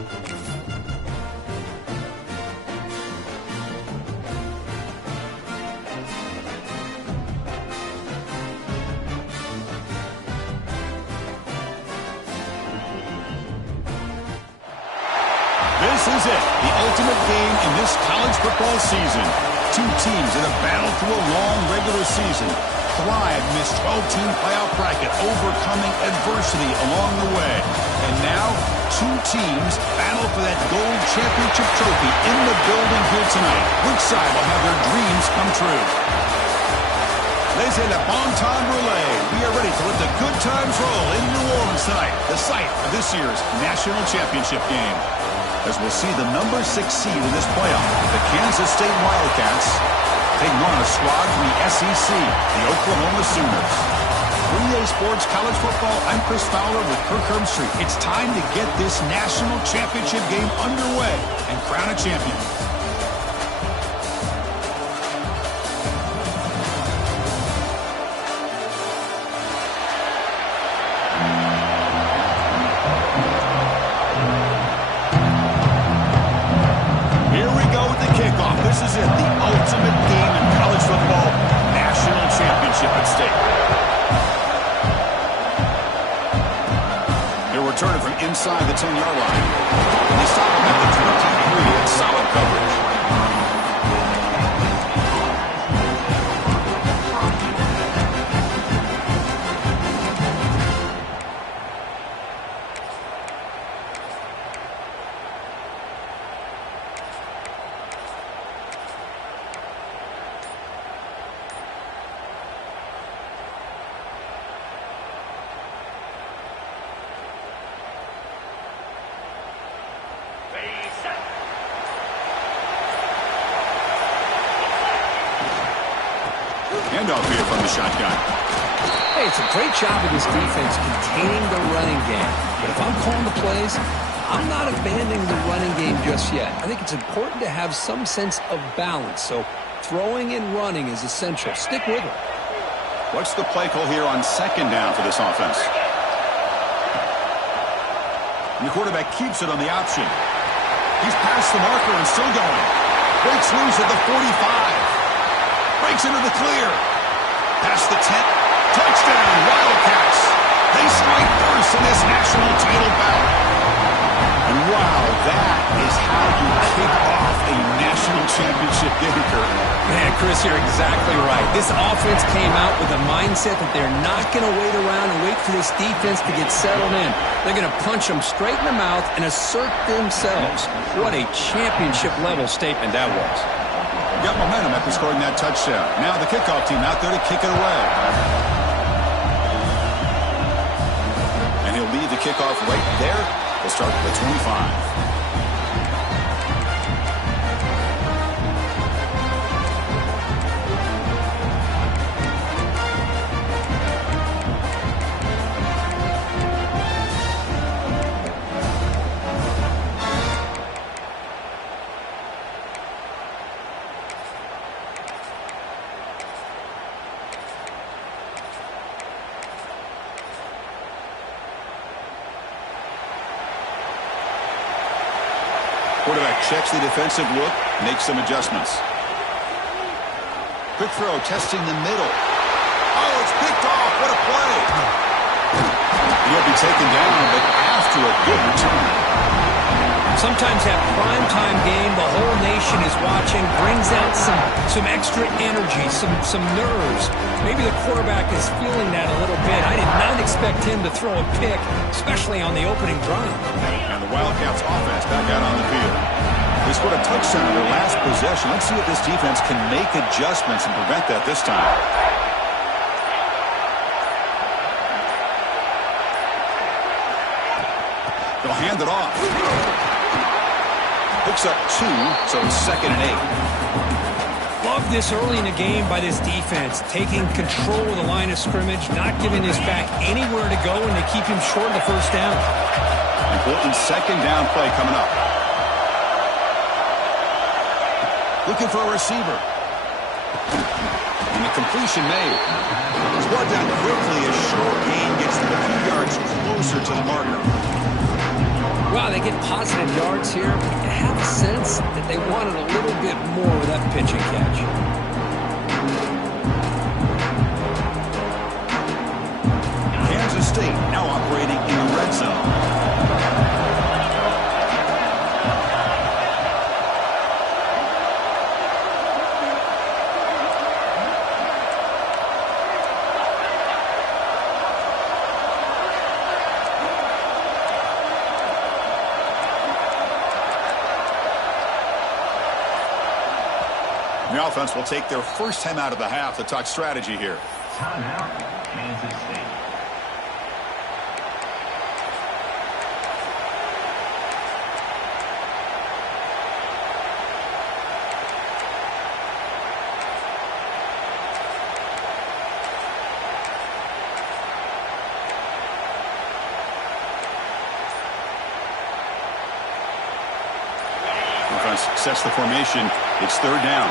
This is it, the ultimate game in this college football season. Two teams that have battled through a long regular season, thrived in this 12-team playoff bracket, overcoming adversity along the way. And now, two teams battle for that gold championship trophy in the building here tonight. Which side will have their dreams come true? Laissez le bon temps brûler. We are ready to let the good times roll in New Orleans tonight, the site of this year's national championship game. As we'll see the number 6 seed in this playoff, the Kansas State Wildcats, taking on a squad from the SEC, the Oklahoma Sooners. 3A Sports College Football, I'm Chris Fowler with Kirk Herbstreit. It's time to get this national championship game underway and crown a champion. This is it, the ultimate game in college football, national championship at stake. They're returning from inside the 10-yard line. And they stop him at the 23. It's solid coverage. Handoff here from the shotgun. Hey, it's a great job of this defense containing the running game. But if I'm calling the plays, I'm not abandoning the running game just yet. I think it's important to have some sense of balance. So throwing and running is essential. Stick with it. What's the play call here on second down for this offense? And the quarterback keeps it on the option. He's past the marker and still going. Breaks loose at the 45. Breaks into the clear. Past the 10. Touchdown, Wildcats. They strike first in this national title bout. And wow, that is how you kick off a national championship game, Kurt. Man, Chris, you're exactly right. This offense came out with a mindset that they're not going to wait around and wait for this defense to get settled in. They're going to punch them straight in the mouth and assert themselves. What a championship-level statement that was. Got momentum after scoring that touchdown. Now the kickoff team out there to kick it away. And he'll lead the kickoff right there. He'll start at the 25. Quarterback checks the defensive look, makes some adjustments. Quick throw, testing the middle. Oh, it's picked off. What a play. He'll be taken down, but after a good return. Sometimes that primetime game, the whole nation is watching, brings out some extra energy, some nerves. Maybe the quarterback is feeling that a little bit. I did not expect him to throw a pick, especially on the opening drive. And the Wildcats offense back out on the field. They scored a touchdown in their last possession. Let's see if this defense can make adjustments and prevent that this time. They'll hand it off. Picks up 2, so it's 2nd and 8. Love this early in the game by this defense, taking control of the line of scrimmage, not giving this back anywhere to go, and to keep him short of the first down. Important 2nd down play coming up. Looking for a receiver. And the completion made. He's brought down quickly as short gain gets them a few yards closer to the marker. Well, they get positive yards here, but you have a sense that they wanted a little bit more with that pitch and catch. Kansas State now operating in the red zone. The offense will take their first time out of the half to talk strategy here. Timeout, Kansas State. Offense sets the formation. It's third down.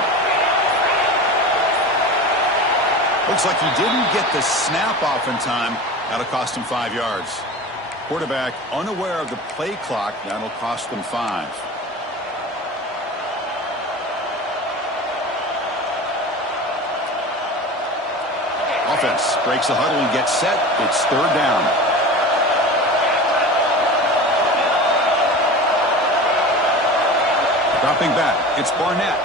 Looks like he didn't get the snap off in time. That'll cost him 5 yards. Quarterback unaware of the play clock. That'll cost them 5. Offense breaks the huddle and gets set. It's third down. Dropping back. It's Barnett.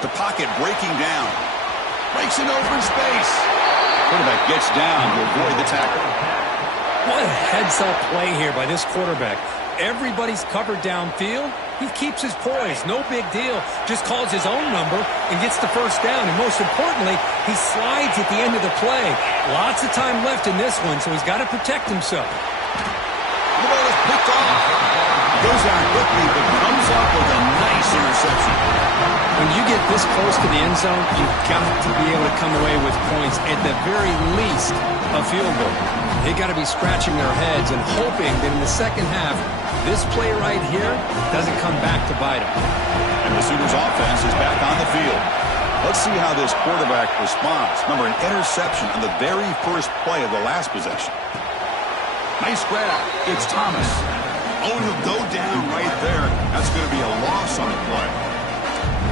The pocket breaking down. Breaks an open space. Quarterback gets down to avoid the tackle. What a heads-up play here by this quarterback. Everybody's covered downfield. He keeps his poise. No big deal. Just calls his own number and gets the first down. And most importantly, he slides at the end of the play. Lots of time left in this one, so he's got to protect himself. The ball is picked off. Goes out quickly, but comes up with a nice interception. When you get this close to the end zone, you've got to be able to come away with points, at the very least, a field goal. They got to be scratching their heads and hoping that in the second half, this play right here doesn't come back to bite them. And the Sooners offense is back on the field. Let's see how this quarterback responds. Remember, an interception on the very first play of the last possession. Nice grab. It's Thomas. Oh, he'll go down right there. That's going to be a loss on the play.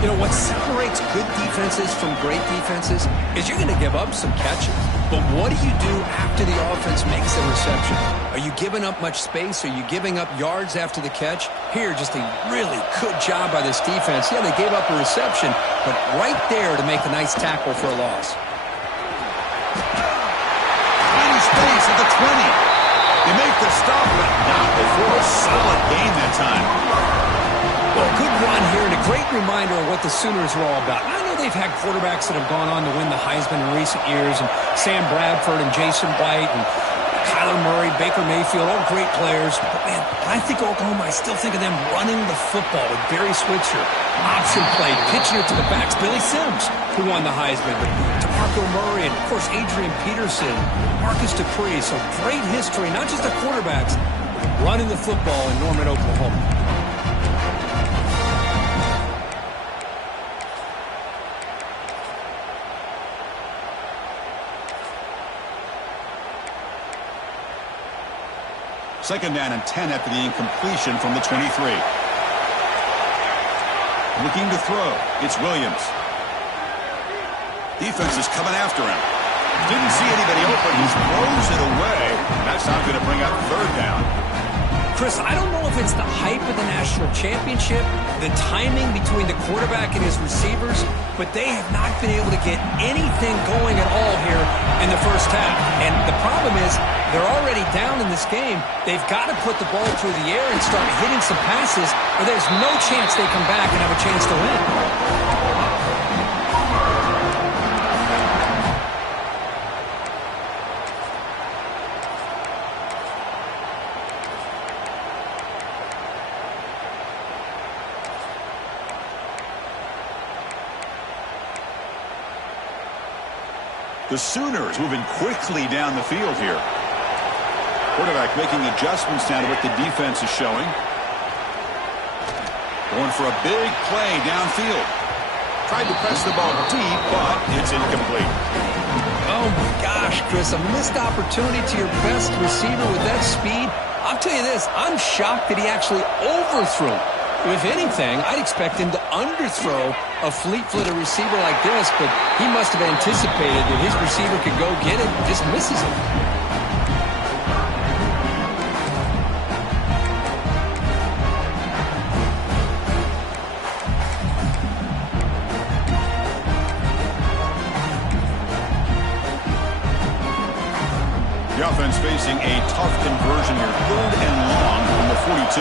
You know, what separates good defenses from great defenses is you're going to give up some catches. But what do you do after the offense makes a reception? Are you giving up much space? Are you giving up yards after the catch? Here, just a really good job by this defense. Yeah, they gave up a reception, but right there to make a nice tackle for a loss. Tiny space at the 20. They make the stop, but not before a solid gain that time. Well, good run here and a great reminder of what the Sooners are all about. I know they've had quarterbacks that have gone on to win the Heisman in recent years, and Sam Bradford and Jason White and Kyler Murray, Baker Mayfield, all great players. But, man, I think Oklahoma, I still think of them running the football with Barry Switzer. Option play, pitching it to the backs. Billy Sims, who won the Heisman. But DeMarco Murray and, of course, Adrian Peterson, Marcus Dupree. So great history, not just the quarterbacks, running the football in Norman, Oklahoma. Second down and 10 after the incompletion from the 23. Looking to throw. It's Williams. Defense is coming after him. Didn't see anybody open. He throws it away. That's not going to bring up third down. Chris, I don't know if it's the hype of the national championship, the timing between the quarterback and his receivers, but they have not been able to get anything going at all here in the first half. And the problem is they're already down in this game. They've got to put the ball through the air and start hitting some passes, or there's no chance they come back and have a chance to win. The Sooners moving quickly down the field here. Quarterback making adjustments now to what the defense is showing. Going for a big play downfield. Tried to press the ball deep, but it's incomplete. Oh, my gosh, Chris, a missed opportunity to your best receiver with that speed. I'll tell you this, I'm shocked that he actually overthrew. If anything, I'd expect him to underthrow a fleet-footed receiver like this, but he must have anticipated that his receiver could go get it and just misses it. The offense facing a tough conversion here. 3rd and long from the 42.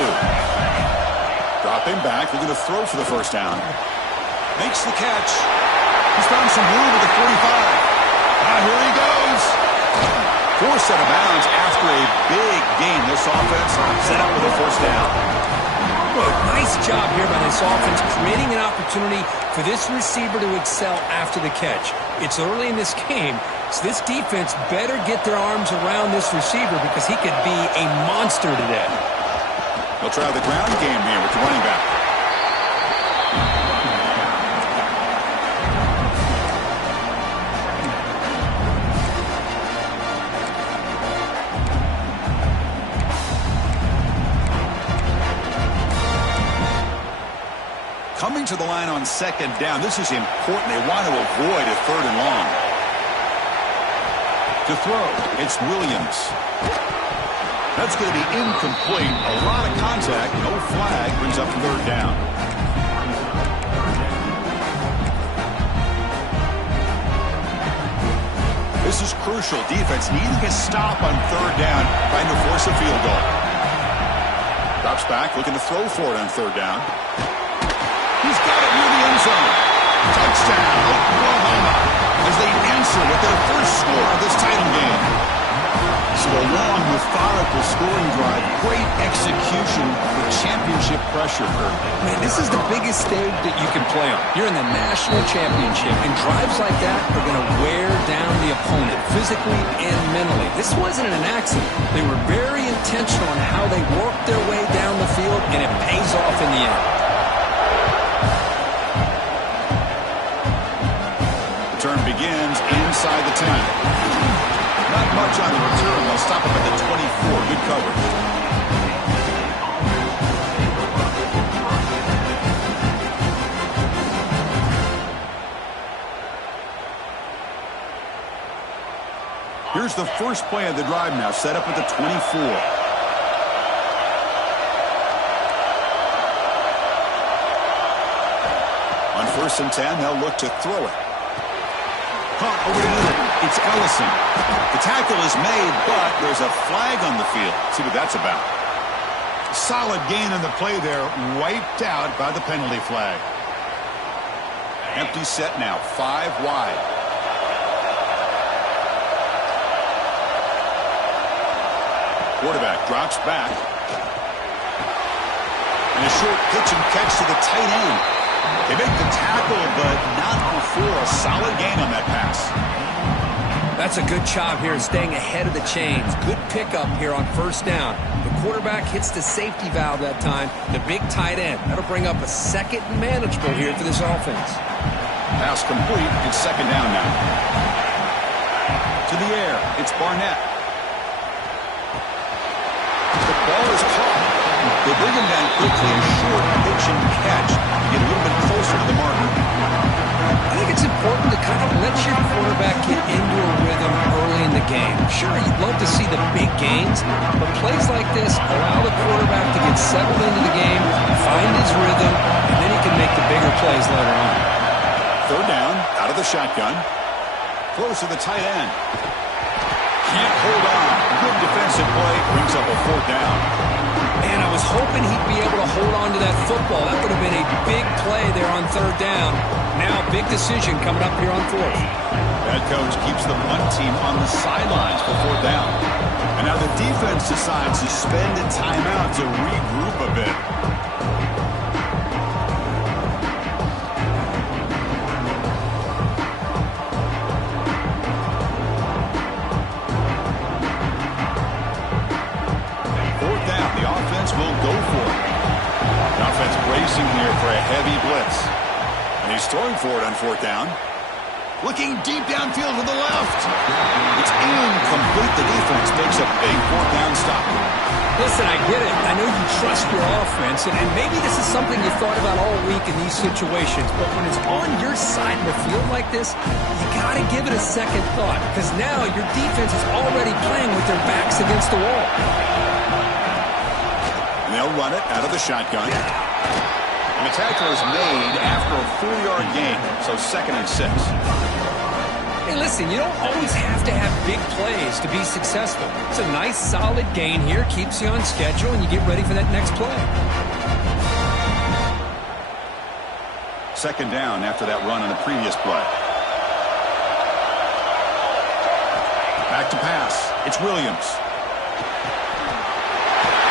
Dropping back, looking to throw for the first down. Makes the catch. He's found some room at the 45. Here he goes. Forced out of bounds after a big gain. This offense set up with a first down. Good. Nice job here by this offense, creating an opportunity for this receiver to excel after the catch. It's early in this game, so this defense better get their arms around this receiver because he could be a monster today. They'll try the ground game here with the running back. Coming to the line on 2nd down. This is important. They want to avoid a 3rd and long. To throw, it's Williams. That's going to be incomplete. A lot of contact. No flag. Brings up 3rd down. This is crucial. Defense needing a stop on 3rd down, trying to force a field goal. Drops back, looking to throw for it on 3rd down. He's got it near the end zone. Touchdown, Oklahoma, as they answer with their first score of this title game. So a long, methodical scoring drive. Great execution for championship pressure. Man, this is the biggest stage that you can play on. You're in the national championship, and drives like that are going to wear down the opponent physically and mentally. This wasn't an accident. They were very intentional on how they worked their way down the field, and it pays off in the end. Return begins inside the 10. Not much on the return. They'll stop him at the 24. Good coverage. Here's the first play of the drive now, set up at the 24. On 1st and 10, they'll look to throw it. Caught over the middle. It's Ellison. The tackle is made, but there's a flag on the field. See what that's about. Solid gain on the play there. Wiped out by the penalty flag. Empty set now. 5 wide. Quarterback drops back. And a short pitch and catch to the tight end. They make the tackle, but not before a solid gain on that pass. That's a good job here, staying ahead of the chains. Good pickup here on 1st down. The quarterback hits the safety valve that time. The big tight end. That'll bring up a 2nd and manageable here for this offense. Pass complete. It's 2nd down now. To the air. It's Barnett. The ball is caught. They bring him down quickly. A short pitch and catch to get a little bit closer to the marker. I think it's important to kind of let your quarterback get into a rhythm early in the game. Sure, you'd love to see the big gains, but plays like this allow the quarterback to get settled into the game, find his rhythm, and then he can make the bigger plays later on. 3rd down, out of the shotgun. Close to the tight end. Can't hold on. Good defensive play. Brings up a 4th down. Man, I was hoping he'd be able to hold on to that football. That would have been a big play there on 3rd down. Now, big decision coming up here on 4th. That coach keeps the punt team on the sidelines for 4th down. And now the defense decides to spend a timeout to regroup a bit. Will go for it. The offense bracing here for a heavy blitz. And he's throwing for it on 4th down. Looking deep downfield to the left. It's incomplete. The defense makes a big fourth down stop. Listen, I get it. I know you trust your offense, and maybe this is something you thought about all week in these situations, but when it's on your side of the field like this, you got to give it a second thought, because now your defense is already playing with their backs against the wall. And they'll run it out of the shotgun. And the tackle is made after a 4-yard gain, so 2nd and 6. Hey, listen, you don't always have to have big plays to be successful. It's a nice, solid gain here, keeps you on schedule, and you get ready for that next play. 2nd down after that run on the previous play. Back to pass. It's Williams.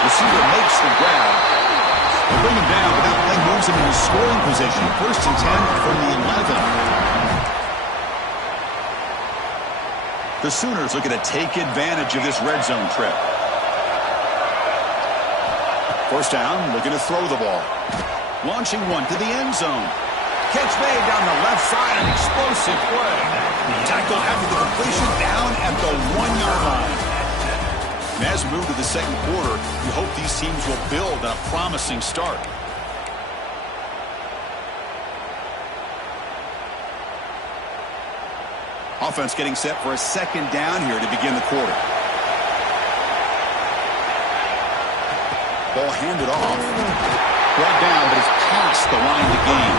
Receiver makes the grab. They bring him down, but that play moves him into scoring position. 1st and 10 from the 11. The Sooners looking to take advantage of this red zone trip. 1st down, looking to throw the ball. Launching one to the end zone. Catch made down the left side, an explosive play. Tackled after the completion, down at the 1-yard line. And as we move to the 2nd quarter, we hope these teams will build a promising start. Offense getting set for a 2nd down here to begin the quarter. Ball handed off. Brought down, but it's past the line to gain.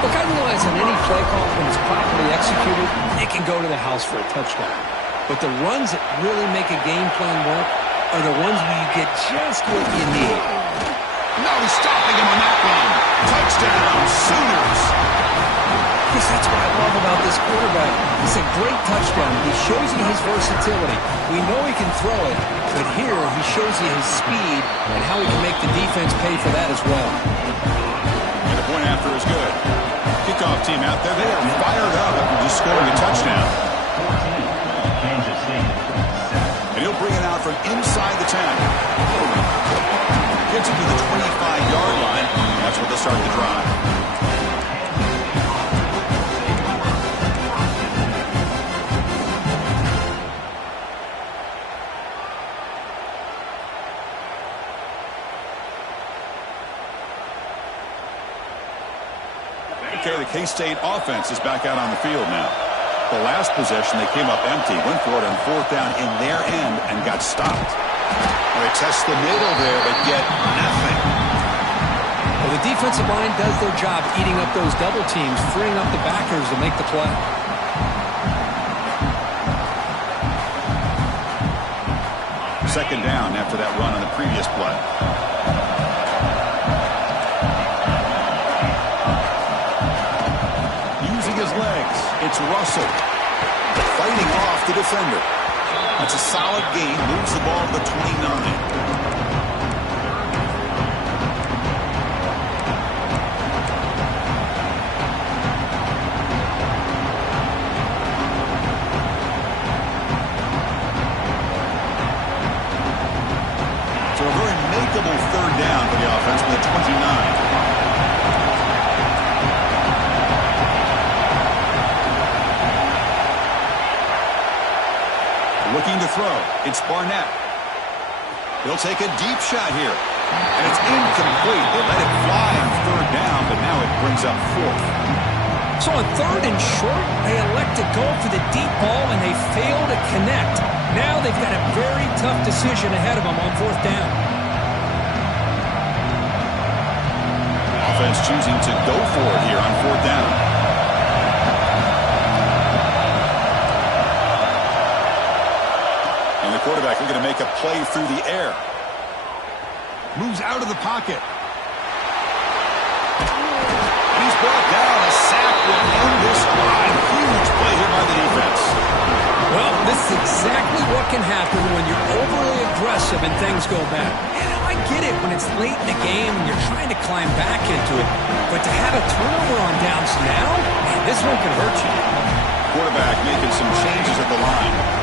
Look, I realize on any play call, when it's properly executed, it can go to the house for a touchdown. But the runs that really make a game plan work are the ones where you get just what you need. No stopping him on that one. Touchdown, Sooners. Because that's what I love about this quarterback. It's a great touchdown. He shows you his versatility. We know he can throw it, but here he shows you his speed and how he can make the defense pay for that as well. And the point after is good. Kickoff team out there, they are fired up after just scoring a touchdown. And he'll bring it out from inside the 10. Gets it to the 25-yard line. That's where they'll start the drive. Okay, the K-State offense is back out on the field now. The last possession, they came up empty, went for it on 4th down in their end and got stopped. They test the middle there, but get nothing. Well, the defensive line does their job eating up those double teams, freeing up the backers to make the play. Second down after that run on the previous play. Legs. It's Russell fighting off the defender. That's a solid gain. Moves the ball to the 29. So a very makeable 3rd down for the offense with the 29. Looking to throw. It's Barnett. He'll take a deep shot here. And it's incomplete. They let it fly on 3rd down, but now it brings up 4th. So on 3rd and short, they elect to go for the deep ball, and they fail to connect. Now they've got a very tough decision ahead of them on 4th down. Offense choosing to go for it here on 4th down. Quarterback looking to make a play through the air. Moves out of the pocket. He's brought down. A sack will end this drive. Huge play here by the defense. Well, this is exactly what can happen when you're overly aggressive and things go bad. And I get it when it's late in the game and you're trying to climb back into it. But to have a turnover on downs now, man, this one can hurt you. Quarterback making some changes at the line.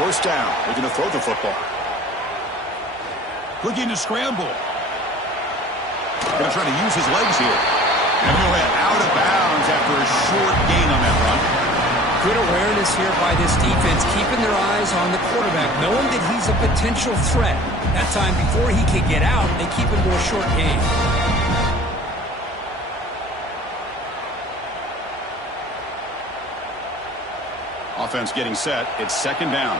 1st down. They're going to throw the football. Looking to scramble. Going to try to use his legs here. And he went out of bounds after a short gain on that run. Good awareness here by this defense, keeping their eyes on the quarterback, knowing that he's a potential threat. That time, before he can get out, they keep him to a short gain. Offense getting set. It's second down.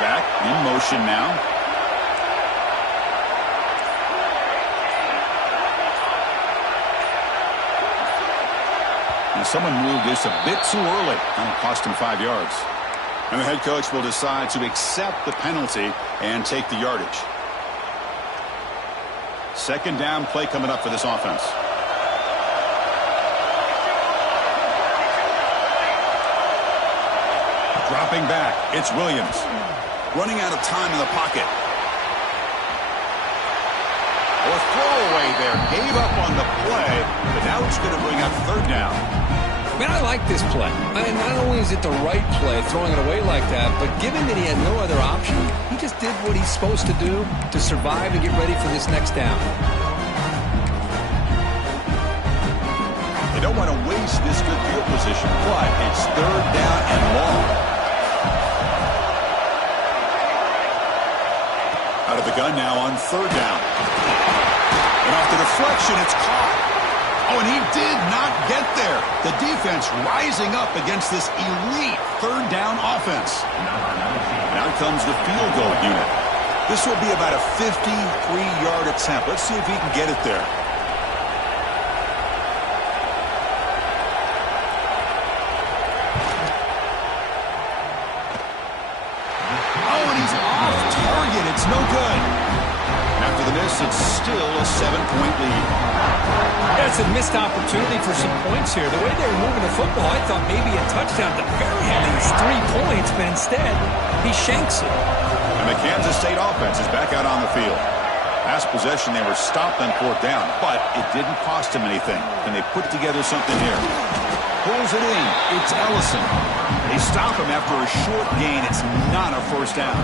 Back in motion now. And someone moved this a bit too early. And it cost him 5 yards. And the head coach will decide to accept the penalty and take the yardage. Second down play coming up for this offense. Dropping back, it's Williams. Running out of time in the pocket. A throwaway there. Gave up on the play, but now it's going to bring up third down. Man, I like this play. Not only is it the right play, throwing it away like that, but given that he had no other option, he just did what he's supposed to do to survive and get ready for this next down. They don't want to waste this good field position, but it's third down and long. Out of the gun now on third down. And off the deflection, it's caught. Oh, and he did not get there. The defense rising up against this elite third down offense. Now comes the field goal unit. This will be about a 53-yard attempt. Let's see if he can get it there. Oh, and he's off target. It's no good. After the miss, it's still a 7-point lead. Yeah, it's a missed opportunity for some points here. The way they were moving the football, I thought maybe a touchdown at the very least 3 points, but instead, he shanks it. And the Kansas State offense is back out on the field. Last possession, they were stopped on fourth down, but it didn't cost them anything. And they put together something here. Pulls it in. It's Ellison. They stop him after a short gain. It's not a first down.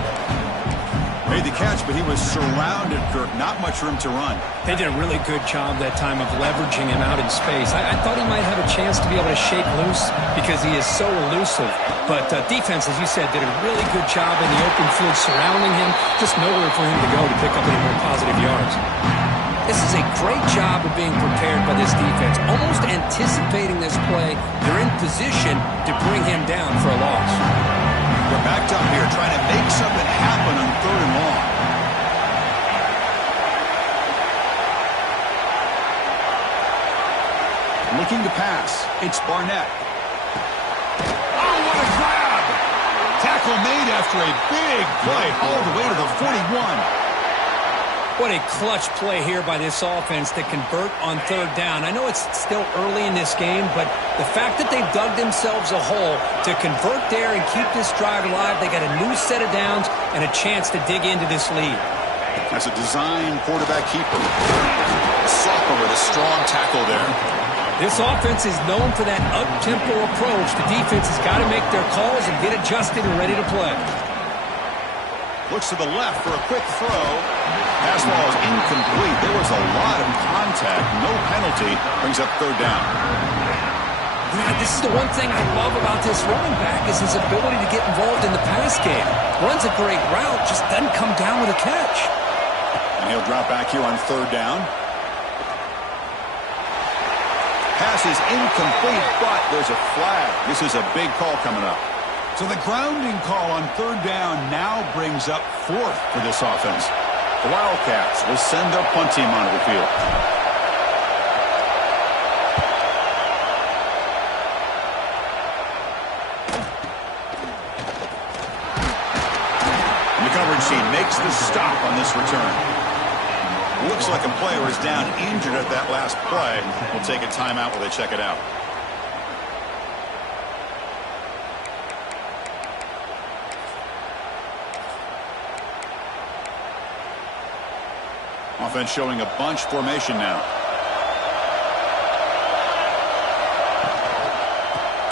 Made the catch, but he was surrounded, Kirk. Not much room to run. They did a really good job that time of leveraging him out in space. I thought he might have a chance to be able to shake loose because he is so elusive. But defense, as you said, did a really good job in the open field surrounding him. Just nowhere for him to go to pick up any more positive yards. This is a great job of being prepared by this defense. Almost anticipating this play, they're in position to bring him down for a loss. They're backed up here trying to make something happen on third and long. Looking to pass. It's Barnett. Oh, what a grab! Tackle made after a big play all the way to the 41. What a clutch play here by this offense to convert on third down. I know it's still early in this game, but the fact that they've dug themselves a hole to convert there and keep this drive alive, they got a new set of downs and a chance to dig into this lead. As a design quarterback keeper. Sophomore with a strong tackle there. This offense is known for that up-tempo approach. The defense has got to make their calls and get adjusted and ready to play. Looks to the left for a quick throw. Pass ball is incomplete. There was a lot of contact. No penalty. Brings up third down. Man, this is the one thing I love about this running back is his ability to get involved in the pass game. Runs a great route, just doesn't come down with a catch. And he'll drop back here on third down. Pass is incomplete, but there's a flag. This is a big call coming up. So the grounding call on third down now brings up fourth for this offense. The Wildcats will send their punt team onto the field. And the coverage team makes the stop on this return. Looks like a player is down injured at that last play. We'll take a timeout while they check it out. Offense showing a bunch formation now.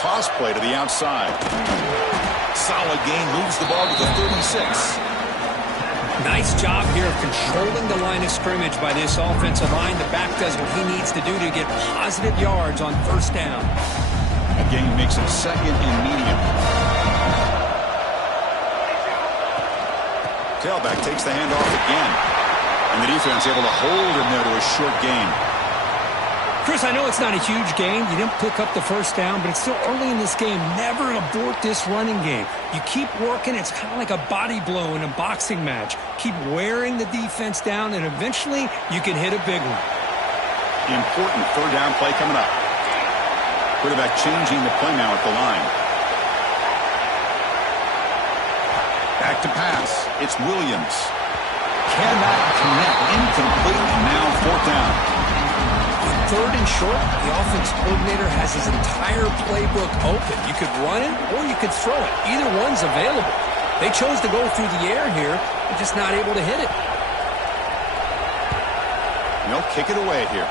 Toss play to the outside. Solid gain, moves the ball to the 36. Nice job here of controlling the line of scrimmage by this offensive line. The back does what he needs to do to get positive yards on first down. A gain makes it second and medium. Tailback takes the handoff again. And the defense able to hold him there to a short gain. Chris, I know it's not a huge gain. You didn't pick up the first down, but it's still early in this game. Never abort this running game. You keep working. It's kind of like a body blow in a boxing match. Keep wearing the defense down, and eventually you can hit a big one. Important third down play coming up. Quarterback changing the play now at the line. Back to pass. It's Williams. Cannot connect. Incomplete, and now fourth down. Third and short, the offense coordinator has his entire playbook open. You could run it or you could throw it. Either one's available. They chose to go through the air here. They're just not able to hit it. They'll kick it away here.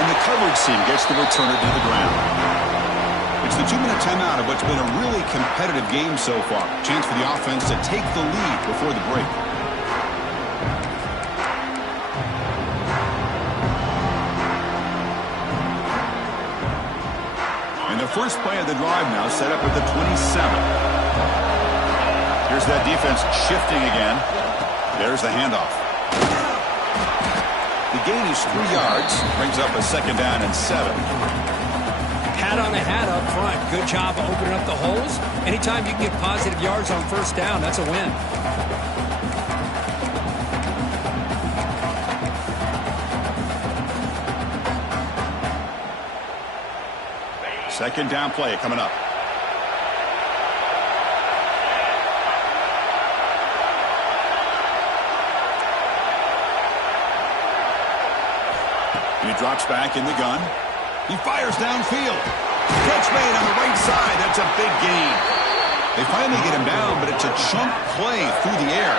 And the coverage team gets the returner to the ground. It's the 2-minute timeout of what's been a really competitive game so far. Chance for the offense to take the lead before the break. First play of the drive now set up at the 27. Here's that defense shifting again. There's the handoff. The gain is 3 yards. Brings up a second down and 7. Hat on a hat up front. Good job of opening up the holes. Anytime you can get positive yards on first down, that's a win. Second down play coming up. He drops back in the gun. He fires downfield. Catch made on the right side. That's a big gain. They finally get him down, but it's a chunk play through the air.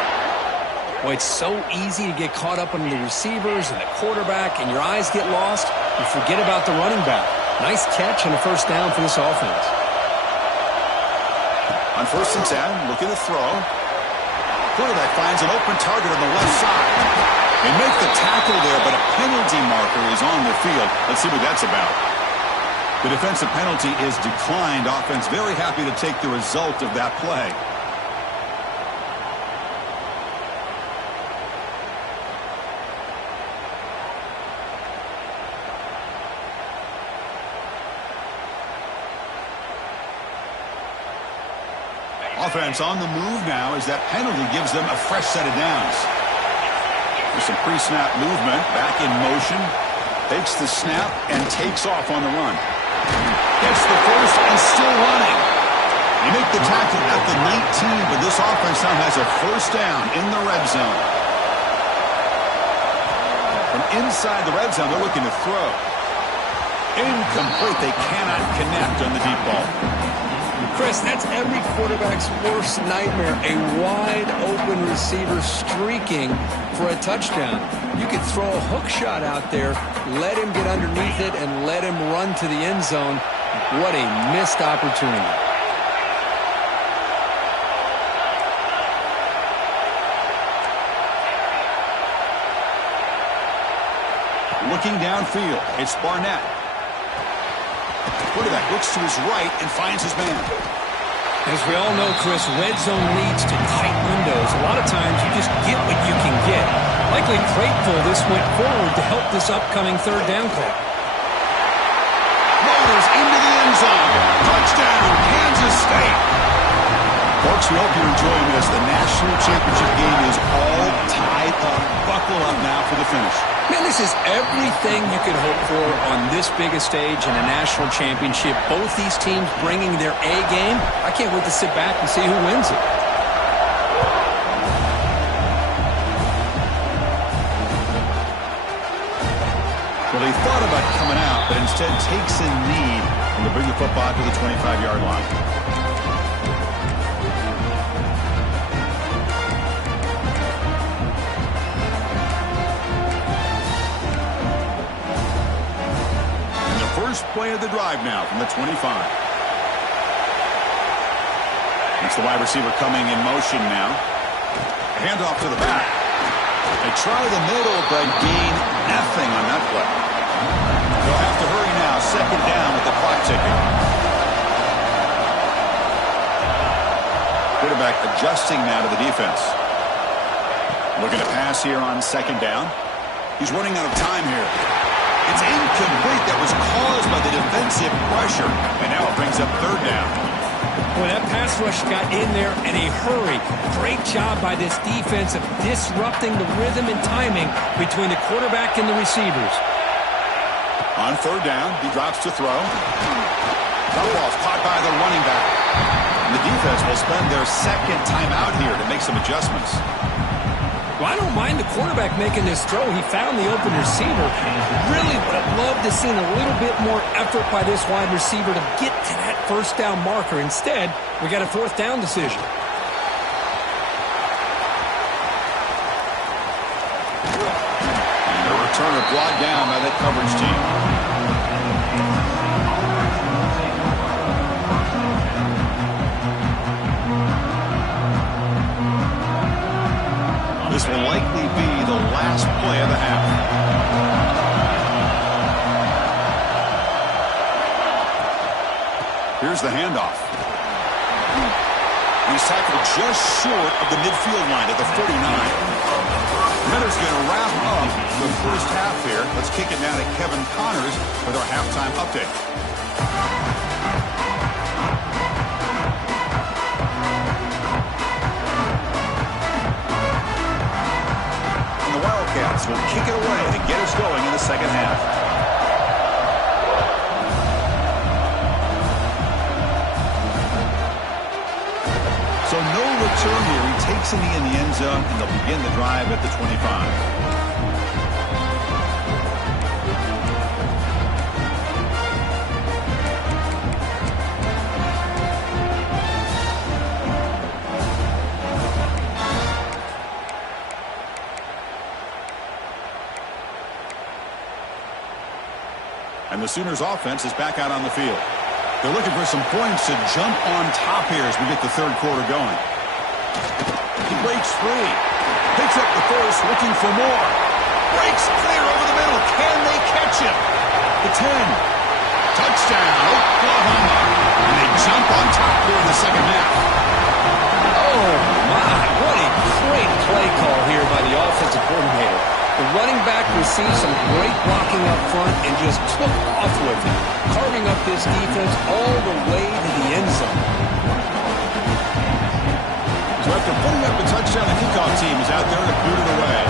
Boy, it's so easy to get caught up on the receivers and the quarterback, and your eyes get lost. You forget about the running back. Nice catch and a first down for this offense. On 1st and 10, looking to throw. Quarterback finds an open target on the left side. They make the tackle there, but a penalty marker is on the field. Let's see what that's about. The defensive penalty is declined. Offense very happy to take the result of that play. Offense on the move now as that penalty gives them a fresh set of downs. There's some pre-snap movement, back in motion, takes the snap and takes off on the run. Gets the first and still running. They make the tackle at the 19, but this offense now has a first down in the red zone. From inside the red zone, they're looking to throw. Incomplete. They cannot connect on the deep ball. Chris, that's every quarterback's worst nightmare, a wide-open receiver streaking for a touchdown. You could throw a hook shot out there, let him get underneath it, and let him run to the end zone. What a missed opportunity. Looking downfield, it's Barnett. Quarterback looks to his right and finds his man. As we all know, Chris, red zone leads to tight windows. A lot of times you just get what you can get. Likely grateful this went forward to help this upcoming third down call. Rolls into the end zone. Touchdown, Kansas State. Folks, we hope you're enjoying this. The national championship game is all tied up. Buckle up now for the finish. Man, this is everything you could hope for on this big a stage in a national championship. Both these teams bringing their A game. I can't wait to sit back and see who wins it. Well, he thought about coming out, but instead takes a knee and to bring the football to the 25-yard line. First play of the drive now from the 25. It's the wide receiver coming in motion now. Handoff to the back. They try the middle, but gain nothing on that play. They'll have to hurry now. Second down with the clock ticking. Quarterback adjusting now to the defense. Looking to pass here on second down. He's running out of time here. It's incomplete. That was caused by the defensive pressure. And now it brings up third down. Boy, that pass rush got in there in a hurry. Great job by this defense of disrupting the rhythm and timing between the quarterback and the receivers. On third down, he drops to throw. That ball's caught by the running back. And the defense will spend their second timeout here to make some adjustments. Well, I don't mind the quarterback making this throw. He found the open receiver. Really would have loved to seen a little bit more effort by this wide receiver to get to that first down marker. Instead, we got a fourth down decision. And the returner brought down by that coverage team. This will likely be the last play of the half. Here's the handoff. He's tackled just short of the midfield line at the 49. Ritter's going to wrap up the first half here. Let's kick it now to Kevin Connors with our halftime update. Wildcats will kick it away to get us going in the second half. So no return here. He takes it in the end zone, and they'll begin the drive at the 25. And the Sooners offense is back out on the field. They're looking for some points to jump on top here as we get the third quarter going. He breaks free. Picks up the first, looking for more. Breaks clear over the middle. Can they catch him? The 10. Touchdown, Oklahoma. And they jump on top here in the second half. Oh, my. What a great play call here by the offensive coordinator. The running back received some great blocking up front and just took off with it, carving up this defense all the way to the end zone. So after putting up a touchdown, the kickoff team is out there to boot it away.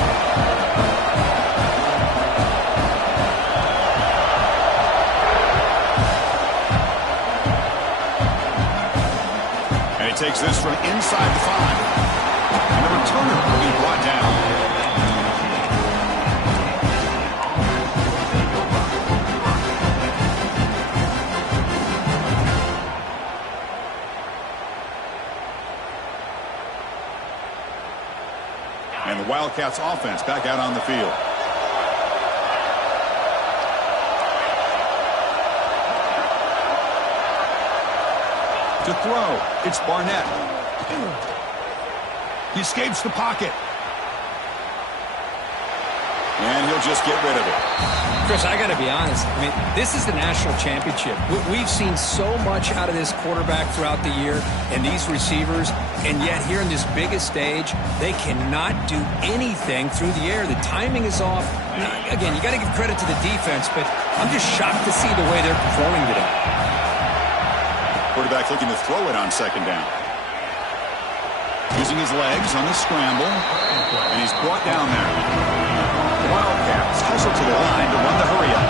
And he takes this from inside the 5. And the returner will be brought down. And the Wildcats offense back out on the field. To throw, it's Barnett. He escapes the pocket. And he'll just get rid of it. Chris, I got to be honest. I mean, this is the national championship. We've seen so much out of this quarterback throughout the year and these receivers, and yet here in this biggest stage, they cannot do anything through the air. The timing is off. Again, you got to give credit to the defense, but I'm just shocked to see the way they're performing today. Quarterback looking to throw it on second down. Using his legs on the scramble, and he's brought down there. Wildcats hustle to the line to run the hurry-up.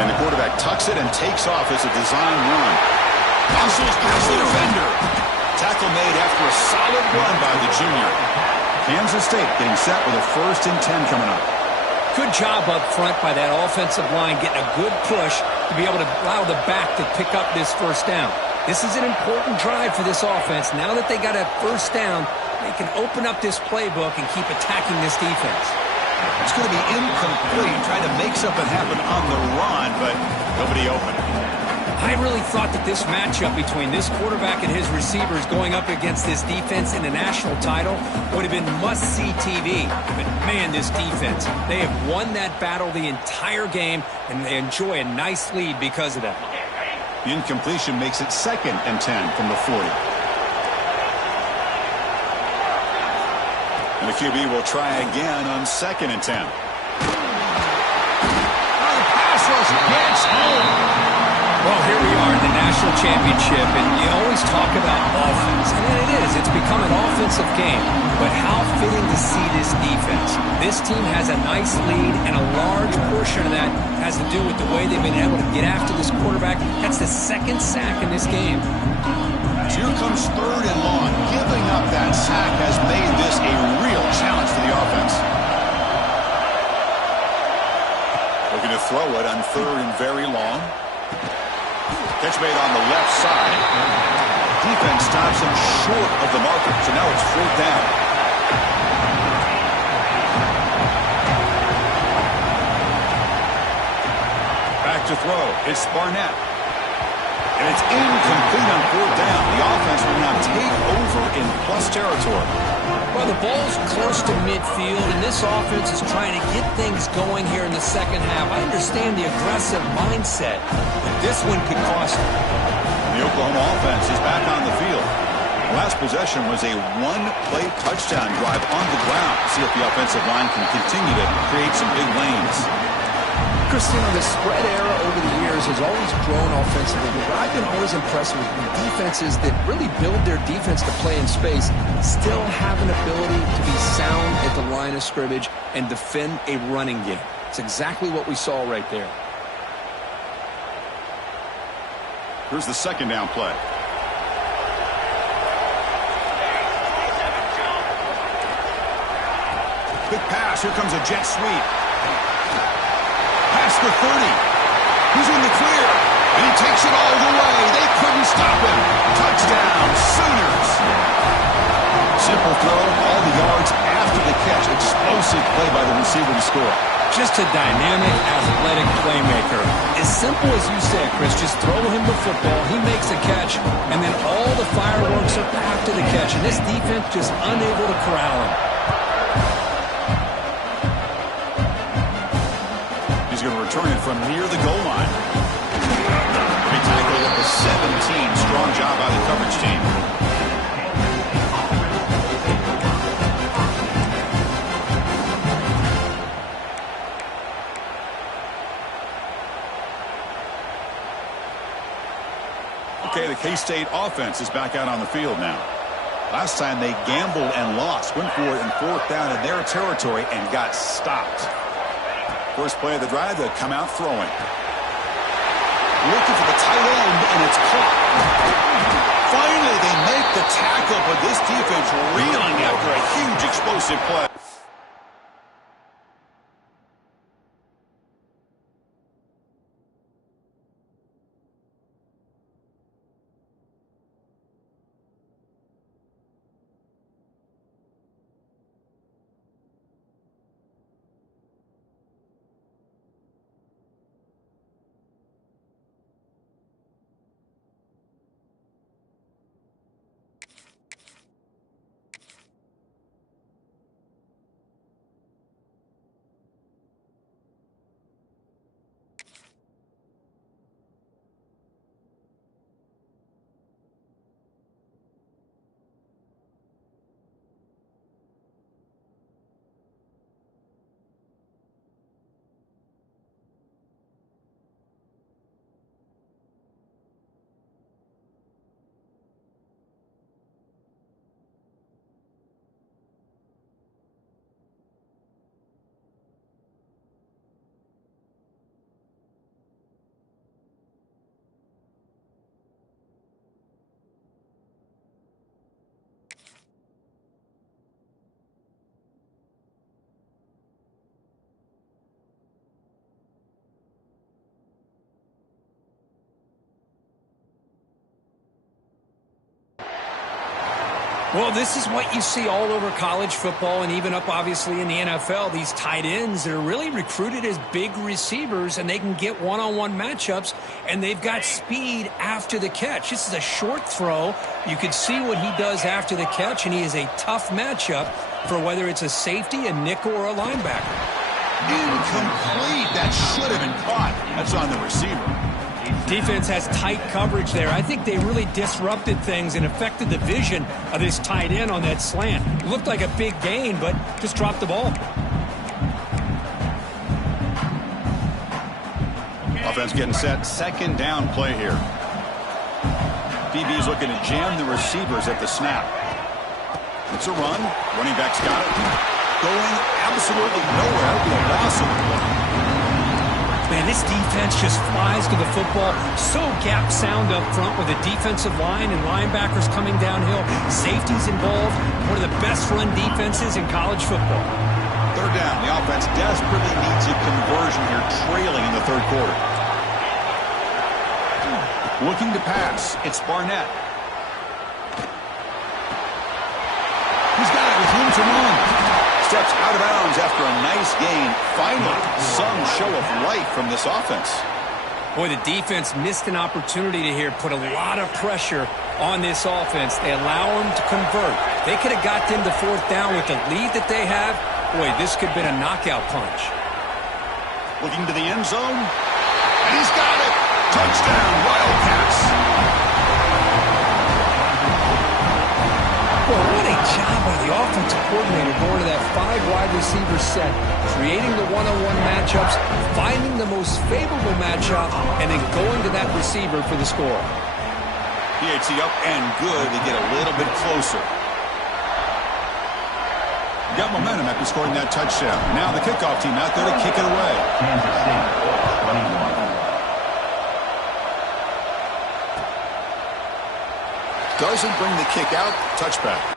And the quarterback tucks it and takes off as a design run. Hustles past the defender. Tackle made after a solid run by the junior. Kansas State getting set with a 1st and 10 coming up. Good job up front by that offensive line, getting a good push to be able to allow the back to pick up this first down. This is an important drive for this offense. Now that they got a first down, they can open up this playbook and keep attacking this defense. It's going to be incomplete. Trying to make something happen on the run, but nobody open. I really thought that this matchup between this quarterback and his receivers going up against this defense in the national title would have been must-see TV. But, man, this defense, they have won that battle the entire game, and they enjoy a nice lead because of that. The incompletion makes it 2nd and 10 from the 40. And the QB will try again on 2nd and 10. Oh, the pass rush gets home. Well, here we are in the national championship, and you always talk about offense. And it is. It's become an offensive game. But how fitting to see this defense. This team has a nice lead, and a large portion of that has to do with the way they've been able to get after this quarterback. That's the 2nd sack in this game. Here comes 3rd and long. Giving up that sack has made this a real challenge for the offense. Looking to throw it on 3rd and very long. Catch made on the left side. Defense stops him short of the marker, so now it's 4th down. Back to throw. It's Barnett. And it's incomplete on 4th down. The offense will now take over in plus territory. Well, the ball's close to midfield, and this offense is trying to get things going here in the 2nd half. I understand the aggressive mindset, but this one could cost them. The Oklahoma offense is back on the field. Last possession was a one-play touchdown drive on the ground. See if the offensive line can continue to create some big lanes. Christian, the spread era over the years has always grown offensively, but I've been always impressed with defenses that really build their defense to play in space, still have an ability to be sound at the line of scrimmage and defend a running game. It's exactly what we saw right there. Here's the 2nd down play. Quick pass. Here comes a jet sweep. Past the 30. He's in the clear. And he takes it all the way. They couldn't stop him. Touchdown, Sooners. Simple throw, all the yards after the catch. Explosive play by the receiver to score. Just a dynamic, athletic playmaker. As simple as you said, Chris, just throw him the football, he makes a catch, and then all the fireworks are after the catch. And this defense just unable to corral him. He's going to return it from near the goal line. He tackled at the 17. Strong job by the coverage team. Okay, the K-State offense is back out on the field now. Last time they gambled and lost. Went for it in 4th down in their territory and got stopped. First play of the drive, they'll come out throwing. Looking for the tight end, and it's caught. Finally, they make the tackle, but this defense reeling after a huge explosive play. Well, this is what you see all over college football and even up, obviously, in the NFL. These tight ends that are really recruited as big receivers, and they can get one-on-one matchups, and they've got speed after the catch. This is a short throw. You can see what he does after the catch, and he is a tough matchup for whether it's a safety, a nickel, or a linebacker. Incomplete. That should have been caught. That's on the receiver. Defense has tight coverage there. I think they really disrupted things and affected the vision of this tight end on that slant. It looked like a big gain, but just dropped the ball. Offense getting set. Second down play here. DB's looking to jam the receivers at the snap. It's a run. Running back's got it. Going absolutely nowhere. That'll be a loss of the play. Man, this defense just flies to the football. So gap sound up front with the defensive line and linebackers coming downhill. Safeties involved. One of the best run defenses in college football. Third down. The offense desperately needs a conversion here, trailing in the third quarter. Looking to pass. It's Barnett. He's got it with room to run. Steps out of bounds after a nice gain. Finally, some show of life from this offense. Boy, the defense missed an opportunity to here put a lot of pressure on this offense. They allow them to convert. They could have got them to fourth down with the lead that they have. Boy, this could have been a knockout punch. Looking to the end zone. And he's got it. Touchdown, Wildcats. Well, what a job by the offensive coordinator going to that 5 wide receiver set, creating the one-on-one matchups, finding the most favorable matchup, and then going to that receiver for the score. PHC up and good to get a little bit closer. Got momentum after scoring that touchdown. Now the kickoff team out there to kick it away. Kansas City, 21. Doesn't bring the kick out. Touchback.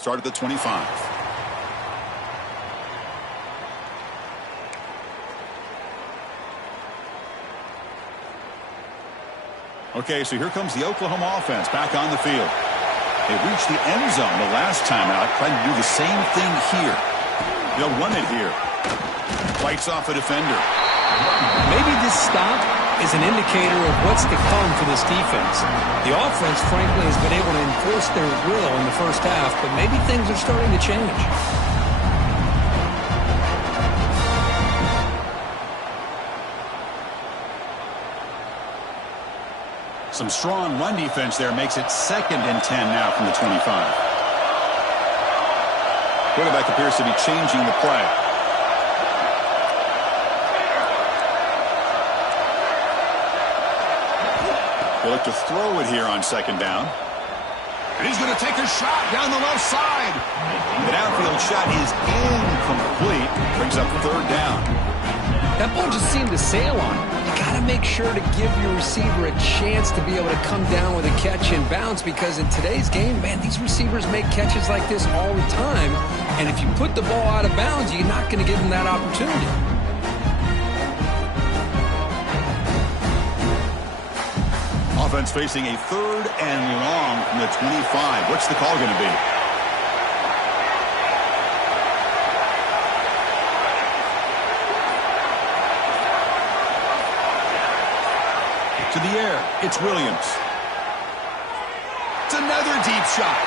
Start at the 25. Okay, so here comes the Oklahoma offense back on the field. They reached the end zone the last time out, trying to do the same thing here. They'll run it here. Fights off a defender. Maybe this stop is an indicator of what's to come for this defense. The offense, frankly, has been able to enforce their will in the first half, but maybe things are starting to change. Some strong run defense there makes it 2nd and 10 now from the 25. Quarterback appears to be changing the play. They look to throw it here on 2nd down. And he's going to take a shot down the left side. The downfield shot is incomplete. Brings up 3rd down. That ball just seemed to sail on him. You got to make sure to give your receiver a chance to be able to come down with a catch and bounce, because in today's game, man, these receivers make catches like this all the time. And if you put the ball out of bounds, you're not going to give them that opportunity. Offense facing a 3rd and long from the 25. What's the call going to be? To the air, it's Williams. It's another deep shot.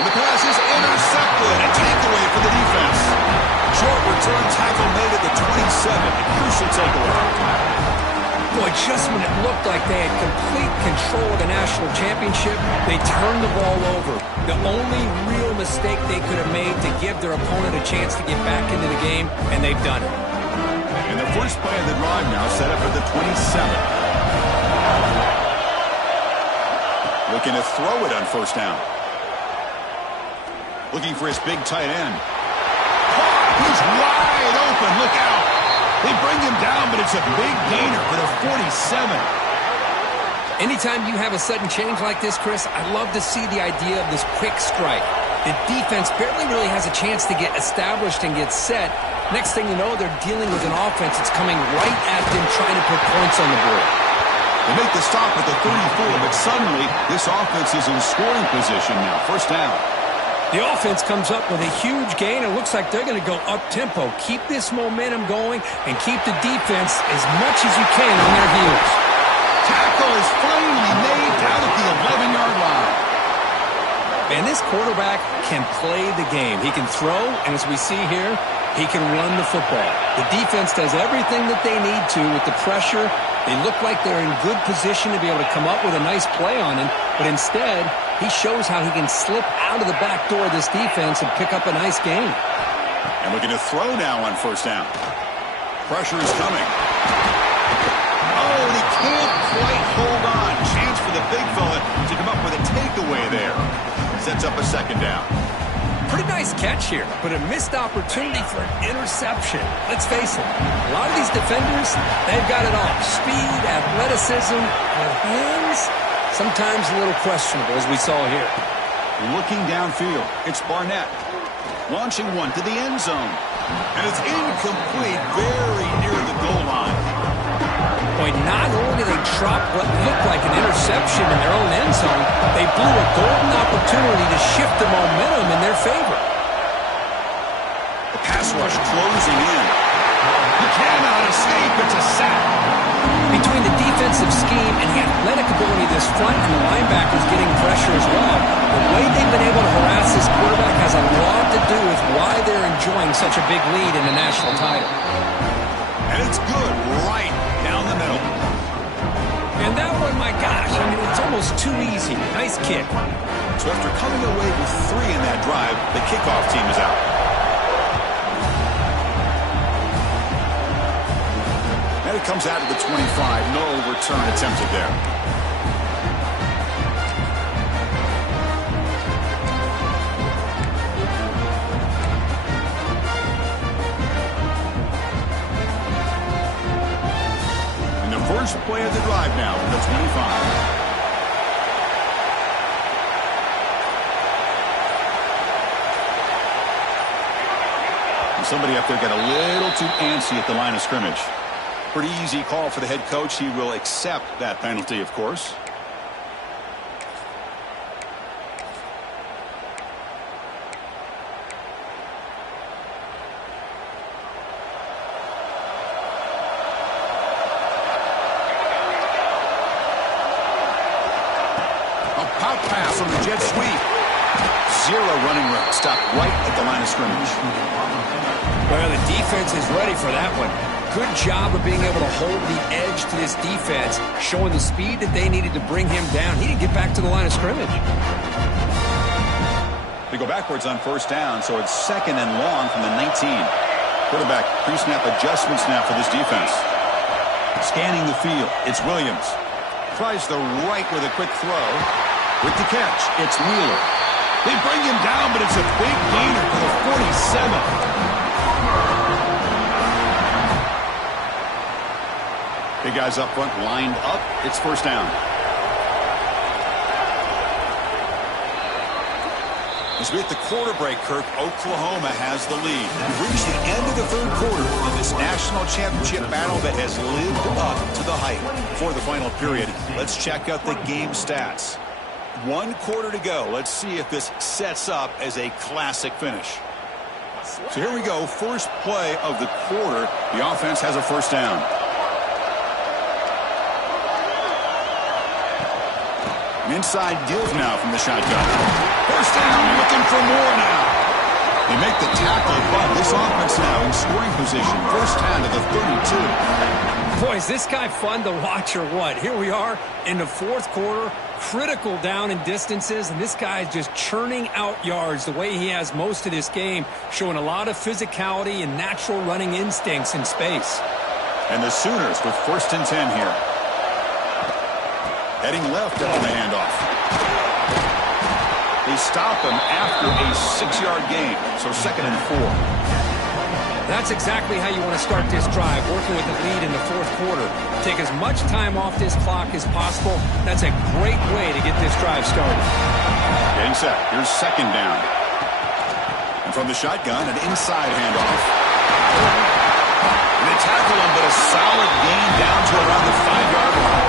And the pass is intercepted. A takeaway for the defense. Short return tackle made at the 27. A crucial takeaway. Boy, just when it looked like they had complete control of the national championship, they turned the ball over. The only real mistake they could have made to give their opponent a chance to get back into the game, and they've done it. And the first play of the drive now set up at the 27. Looking to throw it on 1st down. Looking for his big tight end. He's wide open. Look out. They bring him down, but it's a big gainer for the 47. Anytime you have a sudden change like this, Chris, I love to see the idea of this quick strike. The defense barely really has a chance to get established and get set. Next thing you know, they're dealing with an offense that's coming right at them, trying to put points on the board. They make the stop at the 34, but suddenly this offense is in scoring position now. 1st down. The offense comes up with a huge gain. It looks like they're going to go up-tempo. Keep this momentum going and keep the defense as much as you can on their heels. Tackle is finally made down at the 11-yard line. And this quarterback can play the game. He can throw, and as we see here, he can run the football. The defense does everything that they need to with the pressure. They look like they're in good position to be able to come up with a nice play on him, but instead, he shows how he can slip out of the back door of this defense and pick up a nice gain. And looking to throw now on 1st down. Pressure is coming. Oh, and he can't quite hold on. Chance for the big fella to come up with a takeaway there. Sets up a 2nd down. Pretty nice catch here, but a missed opportunity for an interception. Let's face it, a lot of these defenders, they've got it all. Speed, athleticism, and hands, sometimes a little questionable, as we saw here. Looking downfield, it's Barnett. Launching one to the end zone. And it's incomplete, very near the goal line. Boy, not only did they drop what looked like an interception in their own end zone, they blew a golden opportunity to shift the momentum in their favor. The pass rush closing in. He cannot escape. It's a sack. Between the defensive scheme and the athletic ability of this front and the linebackers getting pressure as well, the way they've been able to harass this quarterback has a lot to do with why they're enjoying such a big lead in the national title. And it's good right down the middle. And that one, my gosh, I mean, it's almost too easy. Nice kick. So after coming away with 3 in that drive, the kickoff team is out. And it comes out of the 25. No return attempted there. And the first play of the drive now from the 25. Somebody up there got a little too antsy at the line of scrimmage. Pretty easy call for the head coach. He will accept that penalty, of course. A pop pass on the jet sweep. Zero running room. Stopped right at the line of scrimmage. Well, the defense is ready for that one. Good job of being able to hold the edge to this defense, showing the speed that they needed to bring him down. He didn't get back to the line of scrimmage. They go backwards on first down, so it's 2nd and long from the 19. Quarterback pre-snap adjustments now for this defense. Scanning the field, it's Williams. Tries the right with a quick throw. With the catch, it's Wheeler. They bring him down, but it's a big gainer for the 47. Big guys up front lined up. It's first down. As we hit the quarter break, Kirk, Oklahoma has the lead. We've reached the end of the third quarter in this national championship battle that has lived up to the hype. For the final period, let's check out the game stats. 1 quarter to go. Let's see if this sets up as a classic finish. So here we go. First play of the quarter. The offense has a first down. An inside deals now from the shotgun. First down, looking for more now. They make the tackle, but this offense now in scoring position. First down to the 32. Boy, is this guy fun to watch or what? Here we are in the fourth quarter, critical down in distances, and this guy is just churning out yards the way he has most of this game, showing a lot of physicality and natural running instincts in space. And the Sooners with 1st and 10 here. Heading left on the handoff. They stop him after a 6-yard gain, so 2nd and 4. That's exactly how you want to start this drive, working with the lead in the fourth quarter. Take as much time off this clock as possible. That's a great way to get this drive started. Getting set. Here's 2nd down. And from the shotgun, an inside handoff. They tackle him, but a solid gain down to around the 5-yard line.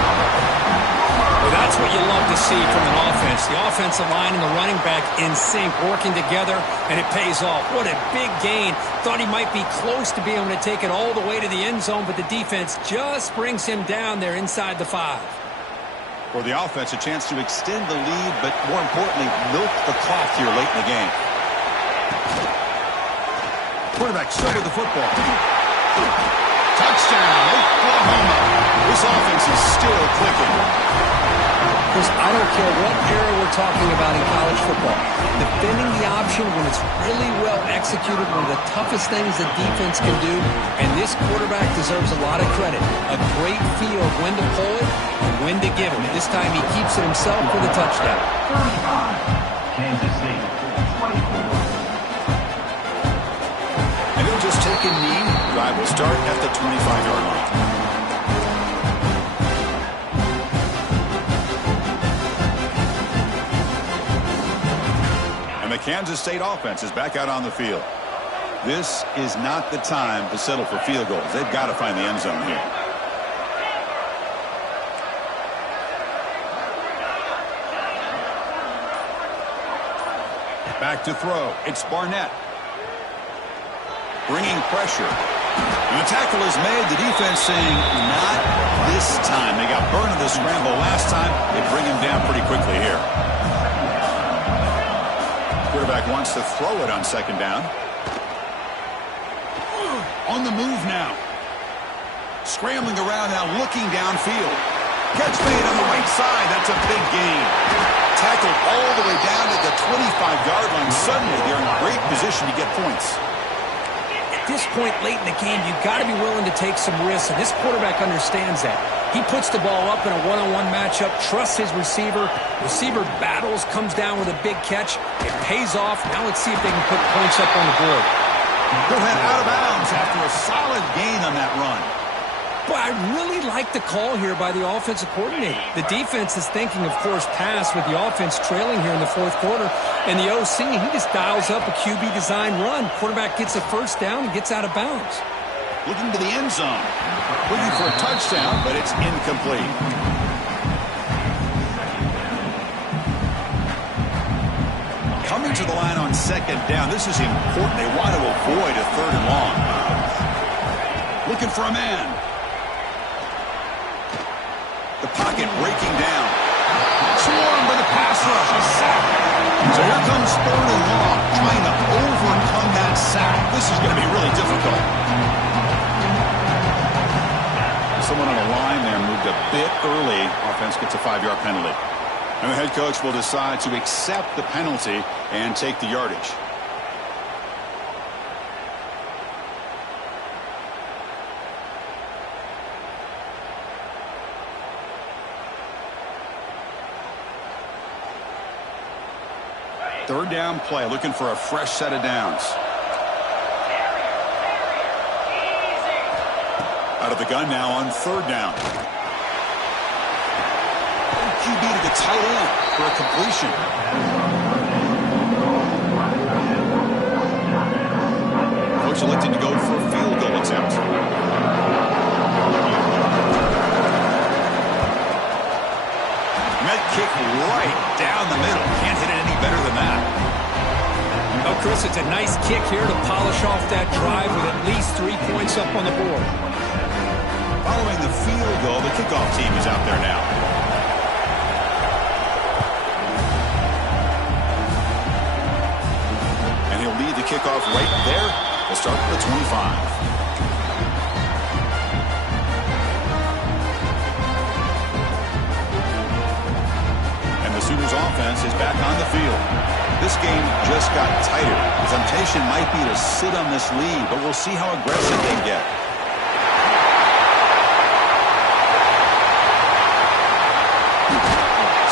Well, that's what you love to see from an offense. The offensive line and the running back in sync, working together, and it pays off. What a big gain. Thought he might be close to being able to take it all the way to the end zone, but the defense just brings him down there inside the 5. For the offense, a chance to extend the lead, but more importantly, milk the clock here late in the game. Quarterback still with the football. Touchdown, Oklahoma. This offense is still clicking. Because I don't care what era we're talking about in college football. Defending the option when it's really well executed, one of the toughest things a defense can do, and this quarterback deserves a lot of credit. A great feel of when to pull it and when to give him. And this time he keeps it himself for the touchdown. Kansas State, 24. And he'll just take a knee. Drive will start at the 25-yard line. The Kansas State offense is back out on the field. This is not the time to settle for field goals. They've got to find the end zone here. Back to throw. It's Barnett. Bringing pressure. And the tackle is made. The defense saying, not this time. They got burned in the scramble last time. They bring him down pretty quickly here. Quarterback wants to throw it on 2nd down. On the move now. Scrambling around now, looking downfield. Catch made on the right side. That's a big gain. Tackled all the way down to the 25-yard line. Suddenly, they're in great position to get points. At this point late in the game, you've got to be willing to take some risks, and this quarterback understands that. He puts the ball up in a one-on-one matchup, trusts his receiver. Receiver battles, comes down with a big catch. It pays off. Now let's see if they can put points up on the board. He'll head out of bounds after a solid gain on that run. But I really like the call here by the offensive coordinator. The defense is thinking, of course, pass with the offense trailing here in the fourth quarter. And the OC, he just dials up a QB design run. Quarterback gets a first down and gets out of bounds. Looking to the end zone. Looking for a touchdown, but it's incomplete. Coming to the line on second down. This is important. They want to avoid a third and long. Looking for a man. The pocket breaking down. Swarmed by the pass rush. A sack. So here comes third and long, trying to overcome that sack. This is going to be really difficult. Someone on the line there moved a bit early. Offense gets a 5-yard penalty. And the head coach will decide to accept the penalty and take the yardage. Third down play, looking for a fresh set of downs. Out of the gun now on third down. QB to the tight end for a completion. Coach elected to go for a field goal attempt. Met kick right down the middle. Can't hit it any better than that. Oh, Chris, it's a nice kick here to polish off that drive with at least 3 points up on the board. Following the field goal, the kickoff team is out there now. And he'll lead the kickoff right there. We'll start at the 25. Sooners offense is back on the field. This game just got tighter. The temptation might be to sit on this lead, but we'll see how aggressive they get.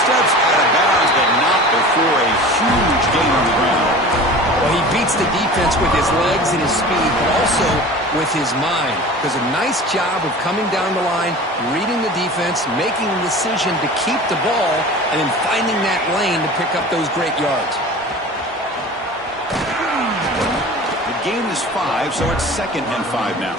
Steps out of bounds, but not before a huge gain on the ground. Well, he beats the defense with his legs and his speed, but also with his mind. Does a nice job of coming down the line, reading the defense, making the decision to keep the ball, and then finding that lane to pick up those great yards. The game is 5, so it's 2nd and 5 now.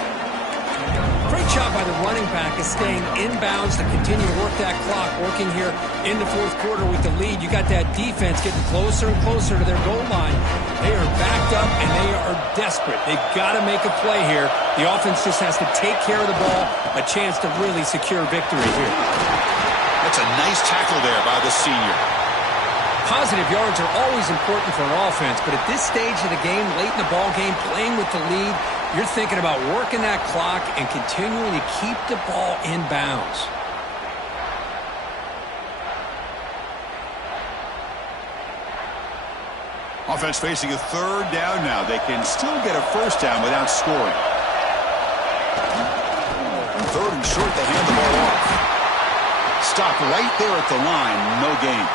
Great job by the running back of staying inbounds to continue to work that clock, working here in the fourth quarter with the lead. You got that defense getting closer and closer to their goal line. They are backed up, and they are desperate. They've got to make a play here. The offense just has to take care of the ball, a chance to really secure victory here. That's a nice tackle there by the senior. Positive yards are always important for an offense, but at this stage of the game, late in the ball game, playing with the lead, you're thinking about working that clock and continuing to keep the ball in bounds. Offense facing a third down now. They can still get a first down without scoring. And third and short, they hand the ball off. Stop right there at the line. No gain.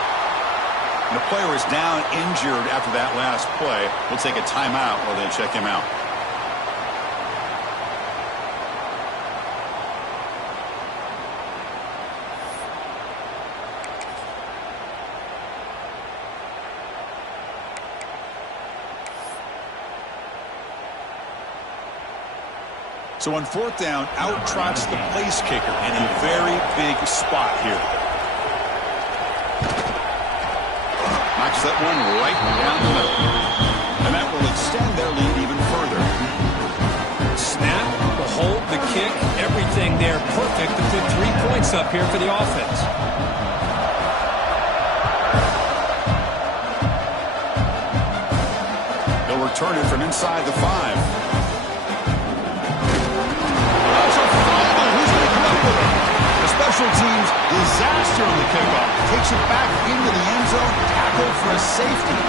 And the player is down injured after that last play. We'll take a timeout while they check him out. So on fourth down, out trots the place kicker in a very big spot here. Knocks that one right down the middle. And that will extend their lead even further. Snap, the hold, the kick, everything there perfect to put 3 points up here for the offense. They'll return it from inside the 5. Special teams disaster on the kickoff. Takes it back into the end zone. Tackle for a safety.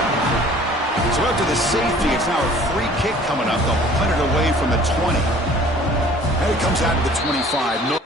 So after the safety, it's now a free kick coming up. They'll punt it away from the 20. And it comes out to the 25. No